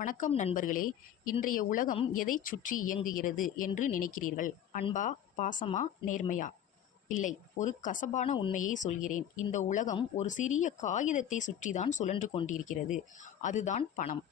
வணக்கம் நண்பர்களே. இன்றைய உலகம் எதைச் சுற்றி இயங்குகிறது என்று நினைக்கிறீர்கள்? அன்பா, பாசமா, நேர்மையா? இல்லை, ஒரு கசப்பான உண்மையை சொல்கிறேன். இந்த உலகம் ஒரு சிறிய காகிதத்தை சுற்றிதான் சுழன்று கொண்டிருக்கிறது. அதுதான் பணம்.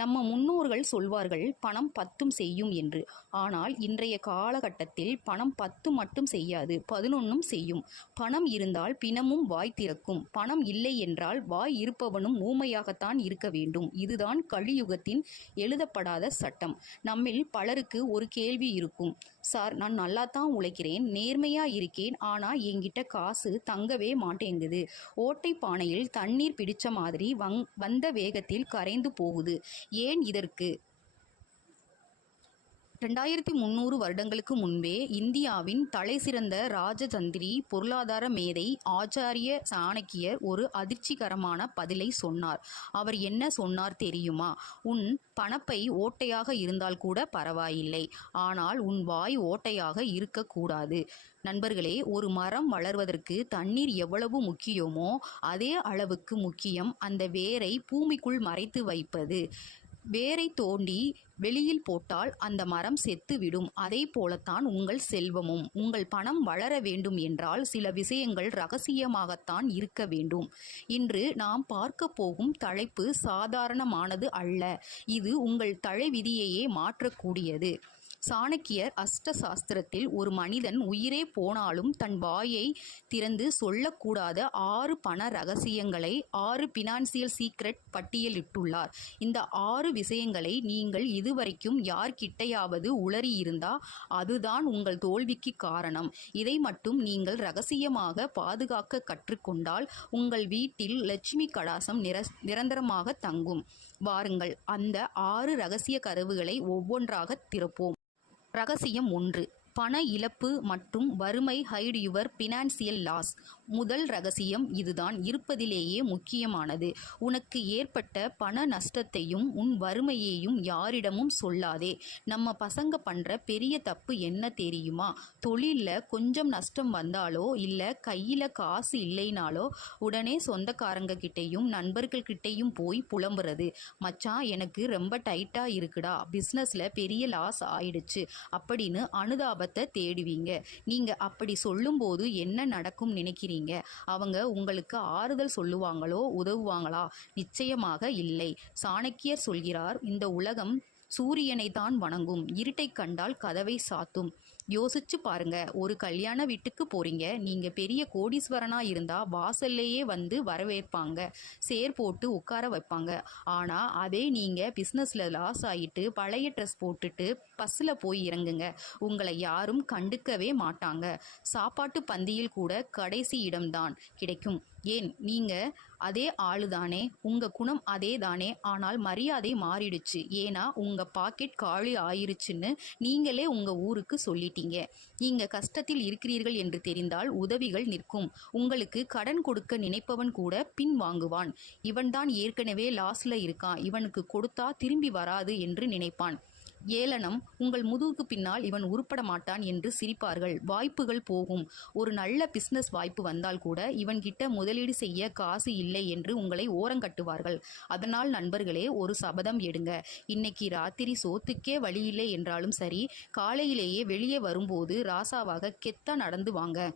நம்ம முன்னோர்கள் சொல்வார்கள், பணம் 10 செய்யும் என்று. ஆனால் இன்றைய காலகட்டத்தில் பணம் 10 மட்டும் செய்யாது, 11 செய்யும். பணம் இருந்தால் பிணமும் வாய் திறக்கும். பணம் இல்லை என்றால் வாய் இருப்பவனும் ஊமையாகத்தான் இருக்க வேண்டும். இதுதான் கலியுகத்தின் எழுதப்படாத சட்டம். நம்மில் பலருக்கு ஒரு கேள்வி இருக்கும். சார், நான் நல்லாத்தான் உழைக்கிறேன், நேர்மையா இருக்கேன், ஆனா என்கிட்ட காசு தங்கவே மாட்டேங்குது. ஓட்டை பானையில் தண்ணீர் பிடிச்ச மாதிரி வந்த வேகத்தில் கரைந்து போகுது. ஏன் இதற்கு? 2300 வருடங்களுக்கு முன்பே இந்தியாவின் தலைசிறந்த ராஜதந்திரி, பொருளாதார மேதை ஆச்சாரிய சாணக்கியர் ஒரு அதிர்ச்சிகரமான பதிலை சொன்னார். அவர் என்ன சொன்னார் தெரியுமா? உன் பணப்பை ஓட்டையாக இருந்தால் கூட பரவாயில்லை, ஆனால் உன் வாய் ஓட்டையாக இருக்கக்கூடாது. நண்பர்களே, ஒரு மரம் வளர்வதற்கு தண்ணீர் எவ்வளவு முக்கியமோ அதே அளவுக்கு முக்கியம் அந்த வேரை பூமிக்குள் மறைத்து வைப்பது. வேரை தோண்டி வெளியில் போட்டால் அந்த மரம் செத்துவிடும். அதே போலத்தான் உங்கள் செல்வமும். உங்கள் பணம் வளர வேண்டும் என்றால் சில விஷயங்கள் ரகசியமாகத்தான் இருக்க வேண்டும். இன்று நாம் பார்க்க போகும் தலைப்பு சாதாரணமானது அல்ல. இது உங்கள் தலைவிதியையே மாற்றக்கூடியது. சாணக்கியர் அஷ்ட சாஸ்திரத்தில் ஒரு மனிதன் உயிரே போனாலும் தன் வாயை திறந்து சொல்லக்கூடாத 6 பண ரகசியங்களை 6 பினான்சியல் சீக்ரெட் பட்டியலிட்டுள்ளார். இந்த 6 விஷயங்களை நீங்கள் இதுவரைக்கும் யார்கிட்டையாவது உளறி இருந்தா அதுதான் உங்கள் தோல்விக்கு காரணம். இதை மட்டும் நீங்கள் ரகசியமாக பாதுகாக்க கற்றுக்கொண்டால் உங்கள் வீட்டில் லட்சுமி கடாசம் நிரந்தரமாக தங்கும். வாருங்கள், அந்த 6 ரகசிய கதவுகளை ஒவ்வொன்றாக திறப்போம். ரகசியம் 1. பண இழப்பு மற்றும் வறுமை. Hide your financial loss. முதல் ரகசியம் இதுதான், இருப்பதிலேயே முக்கியமானது. உனக்கு ஏற்பட்ட பண நஷ்டத்தையும் உன் வறுமையையும் யாரிடமும் சொல்லாதே. நம்ம பசங்க பண்ற பெரிய தப்பு என்ன தெரியுமா? தொழிலில் கொஞ்சம் நஷ்டம் வந்தாலோ இல்லை கையில் காசு இல்லைனாலோ உடனே சொந்தக்காரங்க கிட்டையும் நண்பர்கள்கிட்டையும் போய் புலம்புறது. மச்சான், எனக்கு ரொம்ப டைட்டாக இருக்குடா, பிஸ்னஸில் பெரிய லாஸ் ஆயிடுச்சு அப்படின்னு அனுதாபத்தை தேடுவீங்க. நீங்க அப்படி சொல்லும்போது என்ன நடக்கும் நினைக்கிறீங்க? அவங்க உங்களுக்கு ஆறுதல் சொல்லுவாங்களோ, உதவுவாங்களா? நிச்சயமாக இல்லை. சாணக்கியர் சொல்கிறார், இந்த உலகம் சூரியனை தான் வணங்கும், இருட்டை கண்டால் கதவை சாத்தும். யோசிச்சு பாருங்க. ஒரு கல்யாண வீட்டுக்கு போறீங்க. நீங்க பெரிய கோடீஸ்வரனா இருந்தா வாசல்லையே வந்து வரவேற்பாங்க, சேர் போட்டு உட்கார வைப்பாங்க. ஆனா அதே நீங்க பிஸ்னஸ்ல லாஸ் ஆகிட்டு பழைய ட்ரெஸ் போட்டுட்டு பஸ்ஸில் போய் இறங்குங்க, உங்களை யாரும் கண்டுக்கவே மாட்டாங்க. சாப்பாட்டு பந்தியில் கூட கடைசி இடம்தான் கிடைக்கும். ஏன்? நீங்க அதே ஆளுதானே, உங்க குணம் அதே தானே, ஆனால் மரியாதை மாறிடுச்சு. ஏன்னா உங்க பாக்கெட் காலி ஆயிருச்சுன்னு நீங்களே உங்க ஊருக்கு சொல்லிட்டீங்க. நீங்க கஷ்டத்தில் இருக்கிறீர்கள் என்று தெரிந்தால் உதவிகள் நிற்கும். உங்களுக்கு கடன் கொடுக்க நினைப்பவன் கூட பின் வாங்குவான். இவன்தான் ஏற்கனவே லாஸ்ல இருக்கான், இவனுக்கு கொடுத்தா திரும்பி வராது என்று நினைப்பான். ஏளனம். உங்கள் முதுகுக்கு பின்னால் இவன் உருப்பட மாட்டான் என்று சிரிப்பார்கள். வாய்ப்புகள் போகும். ஒரு நல்ல பிஸ்னஸ் வாய்ப்பு வந்தால் கூட இவன்கிட்ட முதலீடு செய்ய காசு இல்லை என்று உங்களை ஓரங்கட்டுவார்கள். அதனால் நண்பர்களே, ஒரு சபதம் எடுங்க. இன்னைக்கு ராத்திரி சோத்துக்கே வழியில்லை என்றாலும் சரி, காலையிலேயே வெளியே வரும்போது ராசாவாக கெத்தா நடந்து வாங்க.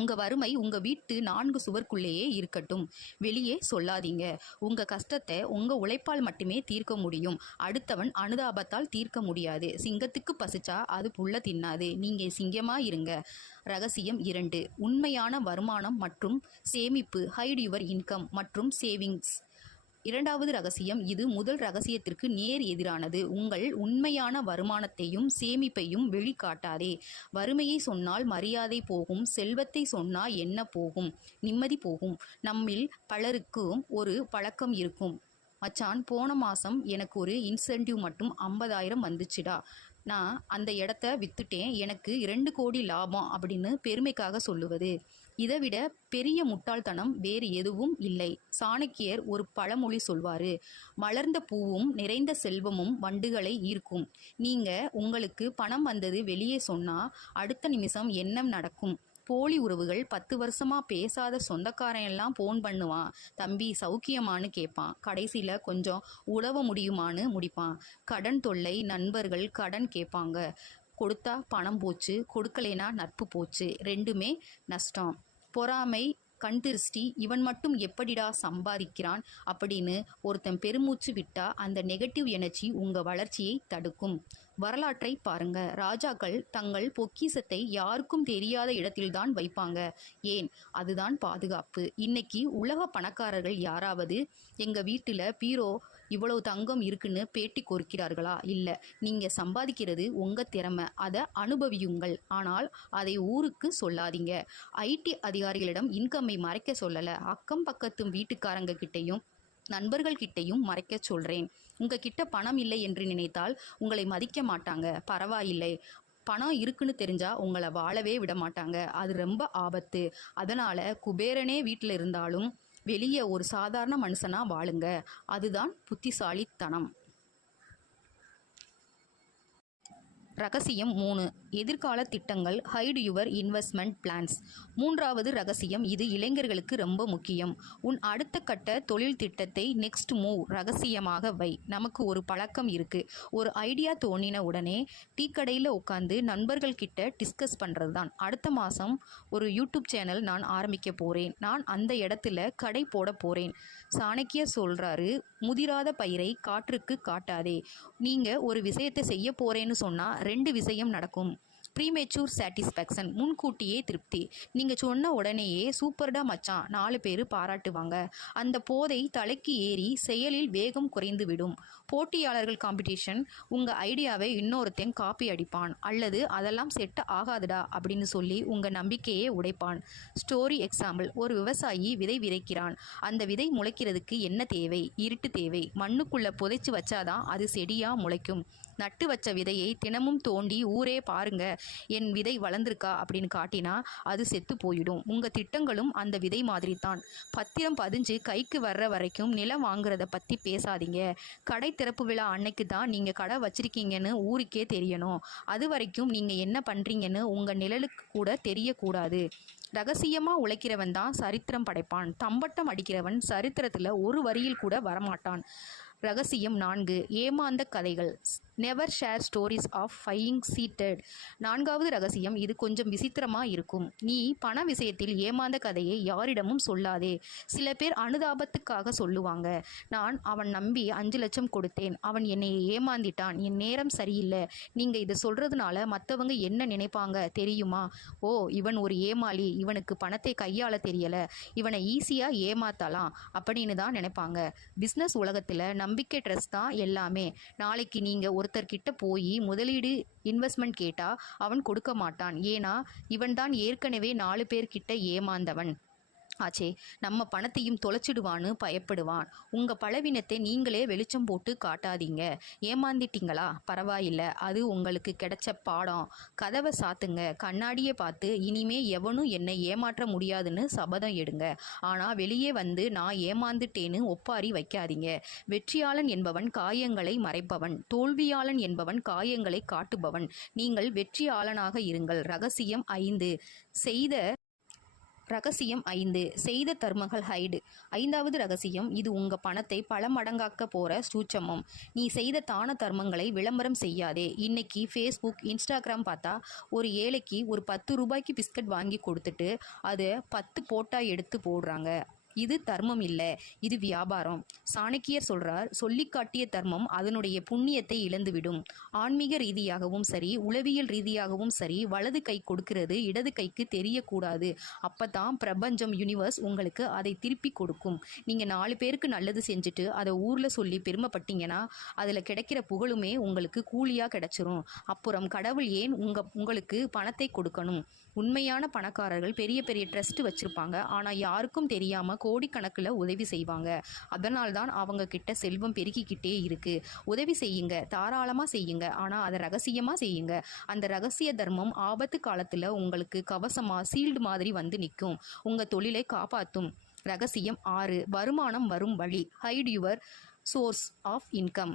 உங்க வறுமை உங்க வீட்டு 4 சுவர்க்குள்ளேயே இருக்கட்டும், வெளியே சொல்லாதீங்க. உங்க கஷ்டத்தை உங்க உழைப்பால் மட்டுமே தீர்க்க முடியும். அடுத்தவன் அனுதாபத்தால் தீர்க்க முடியாது. சிங்கத்துக்கு பசிச்சா அது புல்ல தின்னாது. நீங்க சிங்கமா இருங்க. ரகசியம் 2. உண்மையான வருமானம் மற்றும் சேமிப்பு. ஹைட் யுவர் இன்கம் மற்றும் சேவிங்ஸ். இரண்டாவது ரகசியம். இது முதல் ரகசியத்திற்கு நேர் எதிரானது. உங்கள் உண்மையான வருமானத்தையும் சேமிப்பையும் வெளிக்காட்டாதே. வறுமையை சொன்னால் மரியாதை போகும், செல்வத்தை சொன்னால் என்ன போகும்? நிம்மதி போகும். நம்மில் பலருக்கும் ஒரு பழக்கம் இருக்கும். மச்சான், போன மாதம் எனக்கு ஒரு இன்சென்டிவ் மட்டும் 50,000 வந்துச்சுடா, நான் அந்த இடத்த வித்துட்டேன், எனக்கு 2 கோடி லாபம் அப்படின்னு பெருமைக்காக சொல்லுவது. இதைவிட பெரிய முட்டாள்தனம் வேறு எதுவும் இல்லை. சாணக்கியர் ஒரு பழமொழி சொல்வாரு, மலர்ந்த பூவும் நிறைந்த செல்வமும் வண்டுகளை ஈர்க்கும். நீங்க உங்களுக்கு பணம் வந்தது வெளியே சொன்னா அடுத்த நிமிஷம் என்ன நடக்கும்? போலி உறவுகள். 10 வருஷமா பேசாத சொந்தக்காரன் எல்லாம் போன் பண்ணுவான், தம்பி சௌக்கியமான்னு கேட்பான். கடைசியில கொஞ்சம் உதவ முடியுமான்னு முடிப்பான். கடன் தொல்லை. நண்பர்கள் கடன் கேட்பாங்க, கொடுத்தா பணம் போச்சு, கொடுக்கலைனா நட்பு போச்சு, ரெண்டுமே நஷ்டம். பொறாமை, கண் திருஷ்டி. இவன் மட்டும் எப்படிடா சம்பாதிக்கிறான் அப்படின்னு ஒருத்தன் பெருமூச்சு விட்டா அந்த நெகட்டிவ் எனர்ஜி உங்க வளர்ச்சியை தடுக்கும். வரலாற்றை பாருங்க. ராஜாக்கள் தங்கள் பொக்கிஷத்தை யாருக்கும் தெரியாத இடத்தில்தான் வைப்பாங்க. ஏன்? அதுதான் பாதுகாப்பு. இன்னைக்கு உலக பணக்காரர்கள் யாராவது எங்க வீட்டுல பீரோ இவ்வளவு தங்கம் இருக்குன்னு பேட்டி கொடுக்கிறார்களா? இல்ல. நீங்க சம்பாதிக்கிறது உங்க திறமை, அதை அனுபவியுங்கள். ஆனால் அதை ஊருக்கு சொல்லாதீங்க. ஐடி அதிகாரிகளிடம் இன்கம்மை மறைக்க சொல்லல, அக்கம் பக்கத்து வீட்டுக்காரங்க கிட்டையும் நண்பர்கள் கிட்டையும் மறைக்க சொல்றேன். உங்ககிட்ட பணம் இல்லை என்று நினைத்தால் உங்களை மதிக்க மாட்டாங்க. பரவாயில்லை, பணம் இருக்குன்னு தெரிஞ்சா உங்களை வாழவே விட மாட்டாங்க. அது ரொம்ப ஆபத்து. அதனால குபேரனே வீட்டில் இருந்தாலும் வெளியே ஒரு சாதாரண மனுஷனா வாழுங்க. அதுதான் புத்திசாலித்தனம். ரகசியம் 3. எதிர்கால திட்டங்கள். Hide your investment plans. 3வது ரகசியம். இது இளைஞர்களுக்கு ரொம்ப முக்கியம். உன் அடுத்த கட்ட தொழில் திட்டத்தை நெக்ஸ்ட் மூவ் ரகசியமாக வை. நமக்கு ஒரு பழக்கம் இருக்கு. ஒரு ஐடியா தோணின உடனே டீ கடையில் உட்காந்து நண்பர்கள் கிட்ட டிஸ்கஸ் பண்ணுறது தான். அடுத்த மாதம் ஒரு யூடியூப் சேனல் நான் ஆரம்பிக்க போகிறேன், நான் அந்த இடத்துல கடை போட போகிறேன். சாணக்கியர் சொல்கிறாரு, முதிராத பயிரை காற்றுக்கு காட்டாதே. நீங்கள் ஒரு விஷயத்தை செய்ய போகிறேன்னு சொன்னால் 2 விஷயம் நடக்கும். ப்ரீமெச்சூர் சாட்டிஸ்ஃபேக்ஷன், முன்கூட்டியே திருப்தி. நீங்கள் சொன்ன உடனேயே சூப்பர்டா மச்சான் 4 பேர் பாராட்டுவாங்க. அந்த போதை தலைக்கு ஏறி செயலில் வேகம் குறைந்து விடும். போட்டியாளர்கள் காம்படிஷன். உங்கள் ஐடியாவை இன்னொருத்தன் காப்பி அடிப்பான், அல்லது அதெல்லாம் செட் ஆகாதுடா அப்படின்னு சொல்லி உங்கள் நம்பிக்கையே உடைப்பான். Story example. ஒரு விவசாயி விதை விதைக்கிறான். அந்த விதை முளைக்கிறதுக்கு என்ன தேவை? இருட்டு தேவை. மண்ணுக்குள்ளே புதைச்சி வச்சாதான் அது செடியாக முளைக்கும். நட்டு வச்ச விதையை தினமும் தோண்டி ஊரே பாருங்க என் விதை வளர்ந்துருக்கா அப்படின்னு காட்டினா அது செத்து போயிடும். உங்கள் திட்டங்களும் அந்த விதை மாதிரி தான். பத்திரம் பதிஞ்சு கைக்கு வர்ற வரைக்கும் நிலம் வாங்குறத பற்றி பேசாதீங்க. கடை திறப்பு விழா அன்னைக்கு தான் நீங்கள் கடை வச்சிருக்கீங்கன்னு ஊருக்கே தெரியணும். அது வரைக்கும் நீங்கள் என்ன பண்ணுறீங்கன்னு உங்கள் நிழலுக்கு கூட தெரியக்கூடாது. ரகசியமாக உழைக்கிறவன் தான் சரித்திரம் படைப்பான். தம்பட்டம் அடிக்கிறவன் சரித்திரத்தில் ஒரு வரியில் கூட வரமாட்டான். ரகசியம் 4. ஏமாந்த கதைகள். Never share stories of being cheated. 4வது ரகசியம். இது கொஞ்சம் விசித்திரமாக இருக்கும். நீ பண விஷயத்தில் ஏமாந்த கதையை யாரிடமும் சொல்லாதே. சில பேர் அனுதாபத்துக்காக சொல்லுவாங்க, நான் அவன் நம்பி 5 லட்சம் கொடுத்தேன், அவன் என்னை ஏமாந்திட்டான், என் நேரம் சரியில்லை. நீங்கள் இதை சொல்கிறதுனால மற்றவங்க என்ன நினைப்பாங்க தெரியுமா? ஓ, இவன் ஒரு ஏமாளி, இவனுக்கு பணத்தை கையாள தெரியலை, இவனை ஈஸியாக ஏமாத்தலாம் அப்படின்னு தான் நினைப்பாங்க. பிஸ்னஸ் உலகத்தில் நம்பிக்கை ட்ரஸ்ட் தான் எல்லாமே. நாளைக்கு நீங்கள் ஒருத்தர்கிட்ட போய் முதலீடு இன்வெஸ்ட்மெண்ட் கேட்டால் அவன் கொடுக்க மாட்டான். ஏன்னா இவன் தான் ஏற்கனவே 4 பேர்கிட்ட ஏமாந்தவன் ஆச்சே. நம்ம பணத்தையும் தொலைச்சிடுவான்னு பயப்படுவான். உங்கள் பலவீனத்தை நீங்களே வெளிச்சம் போட்டு காட்டாதீங்க. ஏமாந்திட்டீங்களா? பரவாயில்லை, அது உங்களுக்கு கிடைச்ச பாடம். கதவை சாத்துங்க. கண்ணாடியை பார்த்து இனிமே எவனும் என்னை ஏமாற்ற முடியாதுன்னு சபதம் எடுங்க. ஆனால் வெளியே வந்து நான் ஏமாந்துட்டேன்னு ஒப்பாரி வைக்காதீங்க. வெற்றியாளன் என்பவன் காயங்களை மறைப்பவன், தோல்வியாளன் என்பவன் காயங்களை காட்டுபவன். நீங்கள் வெற்றியாளனாக இருங்கள். ரகசியம் 5. செய்த தர்மங்கள் ஹைடு. 5வது ரகசியம். இது உங்கள் பணத்தை பல மடங்காக்க போகிற சூட்சமம். நீ செய்த தான தர்மங்களை விளம்பரம் செய்யாதே. இன்னைக்கு ஃபேஸ்புக், இன்ஸ்டாகிராம் பார்த்தா ஒரு ஏழைக்கு ஒரு 10 ரூபாய்க்கு பிஸ்கட் வாங்கி கொடுத்துட்டு அதை 10 போட்டா எடுத்து போடுறாங்க. இது தர்மம் இல்லை, இது வியாபாரம். சாணக்கியர் சொல்றார், சொல்லி காட்டிய தர்மம் அதனுடைய புண்ணியத்தை இழந்துவிடும். ஆன்மீக ரீதியாகவும் சரி, உளவியல் ரீதியாகவும் சரி, வலது கை கொடுக்கிறது இடது கைக்கு தெரியக்கூடாது. அப்பதான் பிரபஞ்சம், யூனிவர்ஸ் உங்களுக்கு அதை திருப்பி கொடுக்கும். நீங்கள் 4 பேருக்கு நல்லது செஞ்சுட்டு அதை ஊரில் சொல்லி பெருமைப்பட்டீங்கன்னா அதில் கிடைக்கிற புகழுமே உங்களுக்கு கூலியாக கிடைச்சிரும். அப்புறம் கடவுள் ஏன் உங்களுக்கு பணத்தை கொடுக்கணும்? உண்மையான பணக்காரர்கள் பெரிய பெரிய ட்ரஸ்ட் வச்சுருப்பாங்க, ஆனால் யாருக்கும் தெரியாமல் கோடிக்கணக்கில் உதவி செய்வாங்க. அதனால்தான் அவங்க கிட்ட செல்வம் பெருகிக்கிட்டே இருக்கு. உதவி செய்யுங்க, தாராளமாக செய்யுங்க, ஆனால் அதை ரகசியமாக செய்யுங்க. அந்த ரகசிய தர்மம் ஆபத்து காலத்தில் உங்களுக்கு கவசமாக சீல்டு மாதிரி வந்து நிற்கும், உங்கள் தொழிலை காப்பாற்றும். ரகசியம் 6. வருமானம் வரும் வழி. Hide your source of income.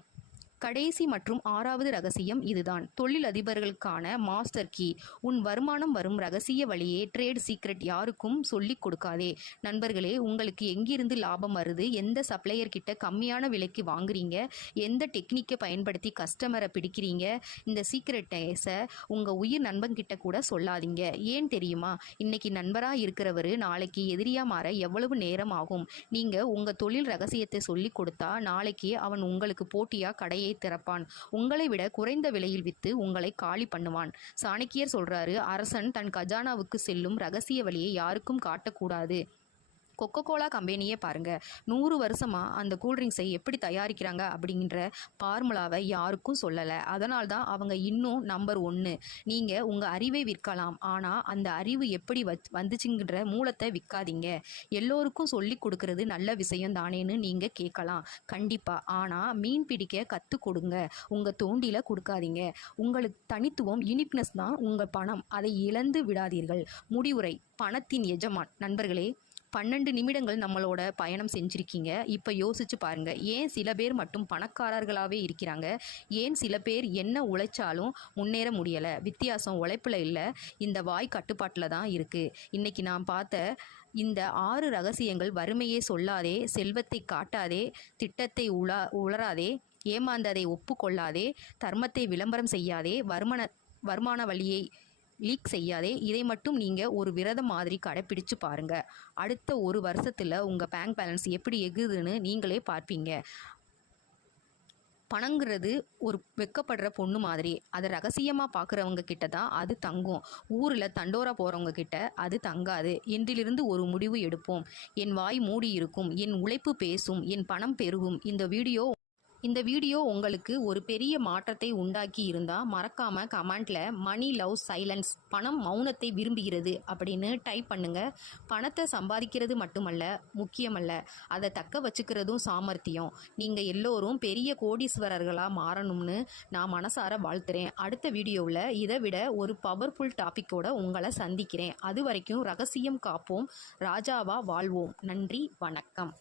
கடைசி மற்றும் 6வது ரகசியம் இதுதான். தொழிலதிபர்களுக்கான மாஸ்டர் கீ. உன் வருமானம் வரும் ரகசிய வழியே ட்ரேட் சீக்ரெட் யாருக்கும் சொல்லிக் கொடுக்காதே. நண்பர்களே, உங்களுக்கு எங்கிருந்து லாபம் வருது, எந்த சப்ளையர் கிட்ட கம்மியான விலைக்கு வாங்குறீங்க, எந்த டெக்னிக்கை பயன்படுத்தி கஸ்டமரை பிடிக்கிறீங்க, இந்த சீக்ரெட்டை உங்க உயிர் நண்பன் கிட்ட கூட சொல்லாதீங்க. ஏன் தெரியுமா? இன்னைக்கு நண்பரா இருக்கிறவரு நாளைக்கு எதிரியா மாற எவ்வளவு நேரம் ஆகும்? நீங்க உங்க தொழில் ரகசியத்தை சொல்லி கொடுத்தா நாளைக்கு அவன் உங்களுக்கு போட்டியா கடையை திறப்பான். உங்களை விட குறைந்த விலையில் வித்து உங்களை காலி பண்ணுவான். சாணக்கியர் சொல்றாரு, அரசன் தன் கஜானாவுக்கு செல்லும் ரகசிய வழியை யாருக்கும் காட்டக்கூடாது. கொக்கோ கோலா கம்பெனியே பாருங்க, 100 வருஷமா அந்த கூல்ட்ரிங்க்ஸை எப்படி தயாரிக்கிறாங்க அப்படிங்கிற ஃபார்முலாவை யாருக்கும் சொல்லலை. அதனால தான் அவங்க இன்னும் நம்பர் 1. நீங்க உங்க அறிவை விற்கலாம், ஆனா அந்த அறிவு எப்படி வந்துச்சுங்கிற மூலத்தை விற்காதீங்க. எல்லோருக்கும் சொல்லி கொடுக்கறது நல்ல விஷயம் தானேன்னு நீங்க கேட்கலாம். கண்டிப்பா. ஆனா மீன் பிடிக்க கத்து கொடுங்க, உங்க தோண்டில கொடுக்காதீங்க. உங்களுக்கு தனித்துவம், யூனிக்னஸ் தான் உங்க பணம். அதை இழந்து விடாதீர்கள். முடிவுரை: பணத்தின் எஜமான். நண்பர்களே, 12 நிமிடங்கள் நம்மளோட பயணம் செஞ்சுருக்கீங்க. இப்போ யோசிச்சு பாருங்க, ஏன் சில பேர் மட்டும் பணக்காரர்களாகவே இருக்கிறாங்க? ஏன் சில பேர் என்ன உழைச்சாலும் முன்னேற முடியலை? வித்தியாசம் உழைப்பில் இல்லை, இந்த வாய் கட்டுப்பாட்டில் தான் இருக்குது. இன்னைக்கு நான் பார்த்த இந்த 6 ரகசியங்கள்: வறுமையை சொல்லாதே, செல்வத்தை காட்டாதே, திட்டத்தை உளராதே, ஏமாந்ததை ஒப்புக்கொள்ளாதே, தர்மத்தை விளம்பரம் செய்யாதே, வருமான வழியை லீக் செய்யாதே. இதை மட்டும் நீங்கள் ஒரு விரதம் மாதிரி கடைப்பிடிச்சு பாருங்க. அடுத்த 1 வருஷத்தில் உங்கள் பேங்க் பேலன்ஸ் எப்படி எகுதுன்னு நீங்களே பார்ப்பீங்க. பணங்கிறது ஒரு வெக்கப்படுற பொண்ணு மாதிரி. அதை ரகசியமாக பார்க்குறவங்க கிட்ட தான் அது தங்கும். ஊரில் தண்டோரா போகிறவங்க கிட்ட அது தங்காது. இன்றிலிருந்து ஒரு முடிவு எடுப்போம். என் வாய் மூடி இருக்கும், என் உழைப்பு பேசும், என் பணம் பெருகும். இந்த வீடியோ உங்களுக்கு ஒரு பெரிய மாற்றத்தை உண்டாக்கி இருந்தால் மறக்காம கமெண்ட்ல மணி லவ் சைலன்ஸ், பணம் மௌனத்தை விரும்புகிறது அப்படின்னு டைப் பண்ணுங்க. பணத்தை சம்பாதிக்கிறது மட்டுமல்ல, முக்கியமல்ல, அதை தக்க வச்சுக்கிறதும் சாமர்த்தியம். நீங்க எல்லோரும் பெரிய கோடீஸ்வரர்களாக மாறணும்னு நான் மனசார வாழ்த்துறேன். அடுத்த வீடியோவில் இதை விட ஒரு பவர்ஃபுல் டாப்பிக்கோட உங்களை சந்திக்கிறேன். அது வரைக்கும் ரகசியம் காப்போம், ராஜாவா வாழ்வோம். நன்றி, வணக்கம்.